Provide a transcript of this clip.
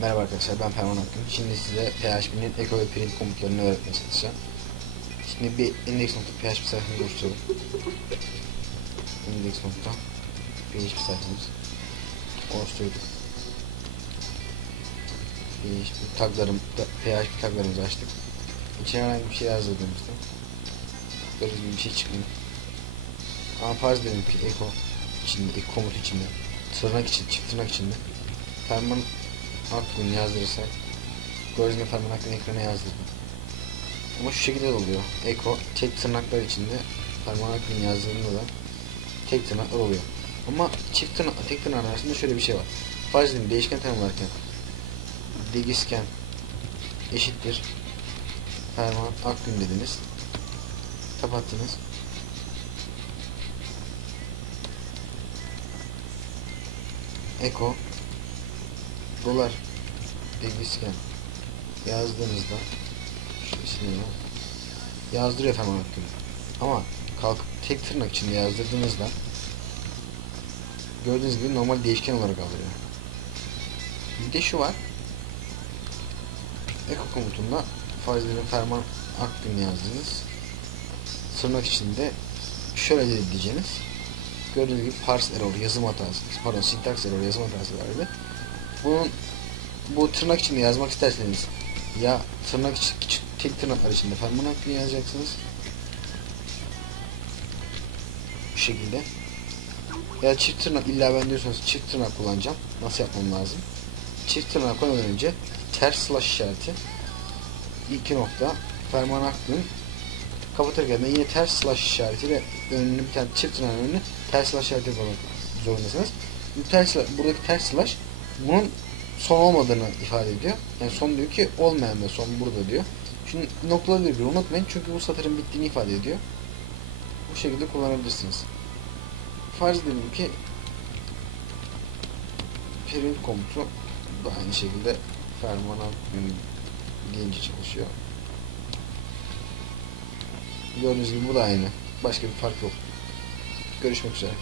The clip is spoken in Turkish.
Merhaba arkadaşlar ben Ferman Akgün. Şimdi size PHP'nin echo ve print komutlarını öğretmeye çalışacağım. Şimdi bir index nokta PHP sayfamızı oluşturalım. Index nokta PHP sayfamız oluşturduk. PHP taglarım, PHP taglarımızı açtık. İçine herhangi bir şey yazdırdığımızda böyle bir şey çıkmıyor. Ama farz edelim ki echo içinde, echo komut içinde, tırnak için, çift tırnak içinde Ferman Akgün yazdırırsak gibi Ferman Akgün ekrana yazdırdım. Ama şu şekilde de oluyor. Eko tek tırnaklar içinde Ferman Akgün yazdığında da tek tırnaklar oluyor. Ama çift tırnak, tek tırnak arasında şöyle bir şey var. Farz değişken tanımlarken degisken eşittir Ferman Akgün dediniz. Kapattınız. Eko dolar degisken yazdığınızda şu ismini yazdırıyor efendim hakkını. Ama kalkıp tek tırnak içinde yazdırdığınızda gördüğünüz gibi normal değişken olarak alıyor. Bir de şu var. Eko komutunda faizlerin ferman akgün yazdınız. Tırnak içinde şöyle diyeceğiniz. Gördüğünüz gibi parse error yazım hatası, pardon syntax error yazım hatası verdi. Bunun bu tırnak içinde yazmak isterseniz ya tırnak içi, tek tırnaklar içinde ferman hakkını yazacaksınız. Bu şekilde. Ya çift tırnak illa ben diyorsanız çift tırnak kullanacağım. Nasıl yapmam lazım? Çift tırnak koymadan önce ters slash işareti iki nokta ferman hakkının kapatırken de yine ters slash işaretiyle önünü bir tane çift tırnağın önünü ters slash işareti yapmak zorundasınız. Bu ters, buradaki ters slash bunun son olmadığını ifade ediyor. Yani son diyor ki olmayan da son burada diyor. Şimdi noktaları virgülü unutmayın çünkü bu satırın bittiğini ifade ediyor. Bu şekilde kullanabilirsiniz. Farz edelim ki print komutu da aynı şekilde fermana deyince çalışıyor. Gördüğünüz gibi bu da aynı. Başka bir fark yok. Görüşmek üzere.